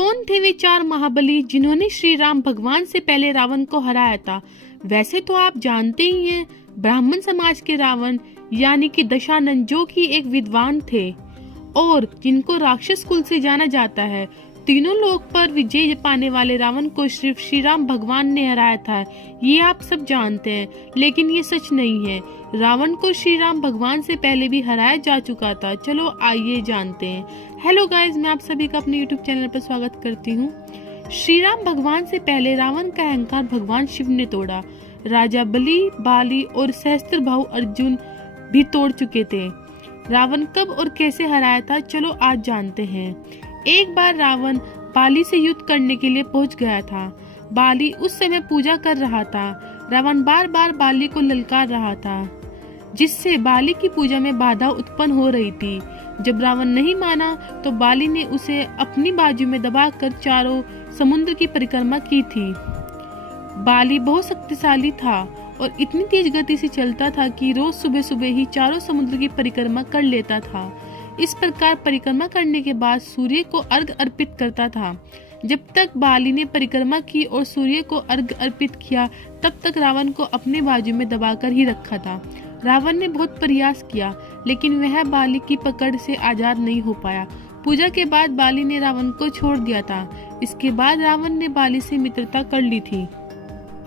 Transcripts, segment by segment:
कौन थे वे चार महाबली जिन्होंने श्री राम भगवान से पहले रावण को हराया था? वैसे तो आप जानते ही हैं, ब्राह्मण समाज के रावण यानी कि दशानन, जो कि एक विद्वान थे और जिनको राक्षस कुल से जाना जाता है। तीनों लोक पर विजय पाने वाले रावण को सिर्फ श्री राम भगवान ने हराया था, ये आप सब जानते हैं, लेकिन ये सच नहीं है। रावण को श्री राम भगवान से पहले भी हराया जा चुका था। चलो आइए जानते हैं। हेलो गाइस, मैं आप सभी का अपने यूट्यूब चैनल पर स्वागत करती हूँ। श्री राम भगवान से पहले रावण का अहंकार भगवान शिव ने तोड़ा। राजा बलि, बाली और सहस्त्रबाहु अर्जुन भी तोड़ चुके थे। रावण कब और कैसे हराया था, चलो आज जानते हैं। एक बार रावण बाली से युद्ध करने के लिए पहुंच गया था। बाली उस समय पूजा कर रहा था। रावण बार बार बाली को ललकार रहा था, जिससे बाली की पूजा में बाधा उत्पन्न हो रही थी। जब रावण नहीं माना तो बाली ने उसे अपनी बाजू में दबाकर चारों समुद्र की परिक्रमा की थी। बाली बहुत शक्तिशाली था और इतनी तेज गति से चलता था कि रोज सुबह सुबह ही चारों समुद्र की परिक्रमा कर लेता था। इस प्रकार परिक्रमा करने के बाद सूर्य को अर्घ अर्पित करता था। जब तक बाली ने परिक्रमा की और सूर्य को अर्घ अर्पित किया, तब तक रावण को अपने बाजू में दबाकर ही रखा था। रावण ने बहुत प्रयास किया, लेकिन वह बाली की पकड़ से आजाद नहीं हो पाया। पूजा के बाद बाली ने रावण को छोड़ दिया था। इसके बाद रावण ने बाली से मित्रता कर ली थी।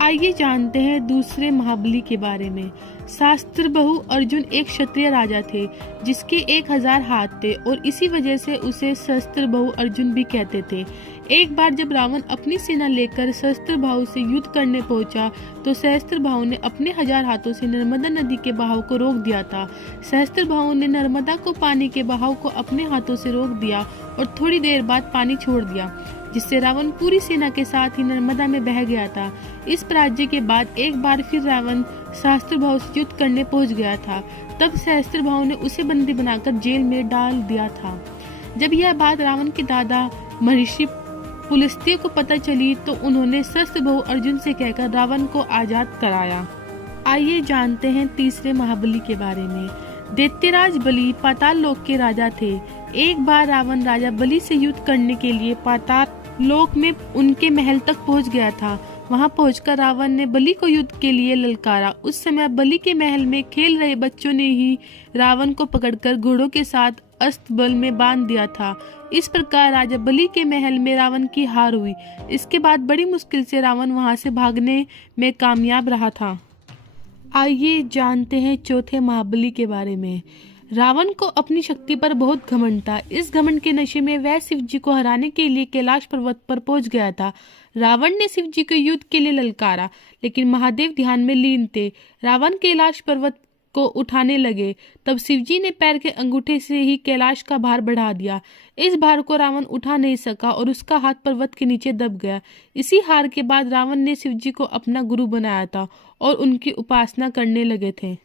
आइए जानते हैं दूसरे महाबली के बारे में। सहस्त्रबाहु अर्जुन एक क्षत्रिय राजा थे, जिसके 1000 हाथ थे और इसी वजह से उसे सहस्त्रबाहु अर्जुन भी कहते थे। एक बार जब रावण अपनी सेना लेकर सहस्त्रबाहु से युद्ध करने पहुंचा, तो सहस्त्रबाहु ने अपने 1000 हाथों से नर्मदा नदी के बहाव को रोक दिया था। सहस्त्रबाहु ने नर्मदा को पानी के बहाव को अपने हाथों से रोक दिया और थोड़ी देर बाद पानी छोड़ दिया, जिससे रावण पूरी सेना के साथ ही नर्मदा में बह गया था। इस पराजय के बाद एक बार फिर रावण सहस्त्रबाहु से युद्ध करने पहुंच गया था। तब सहस्त्रबाहु ने उसे बंदी बनाकर जेल में डाल दिया था। जब यह बात रावण के दादा महर्षि पुलस्त्य को पता चली, तो उन्होंने सहस्त्रबाहु अर्जुन से कहकर रावण को आजाद कराया। आइए जानते हैं तीसरे महाबली के बारे में। दैत्यराज बलि पाताल लोक के राजा थे। एक बार रावण राजा बलि से युद्ध करने के लिए पाताल लोक में उनके महल तक पहुंच गया था। वहां पहुंचकर रावण ने बलि को युद्ध के लिए ललकारा। उस समय बलि के महल में खेल रहे बच्चों ने ही रावण को पकड़कर घोड़ों के साथ अस्तबल में बांध दिया था। इस प्रकार राजा बलि के महल में रावण की हार हुई। इसके बाद बड़ी मुश्किल से रावण वहां से भागने में कामयाब रहा था। आइए जानते हैं चौथे महाबली के बारे में। रावण को अपनी शक्ति पर बहुत घमंड था। इस घमंड के नशे में वह शिव जी को हराने के लिए कैलाश पर्वत पर पहुंच गया था। रावण ने शिव जी को युद्ध के लिए ललकारा, लेकिन महादेव ध्यान में लीन थे। रावण कैलाश पर्वत को उठाने लगे, तब शिव जी ने पैर के अंगूठे से ही कैलाश का भार बढ़ा दिया। इस भार को रावण उठा नहीं सका और उसका हाथ पर्वत के नीचे दब गया। इसी हार के बाद रावण ने शिव जी को अपना गुरु बनाया था और उनकी उपासना करने लगे थे।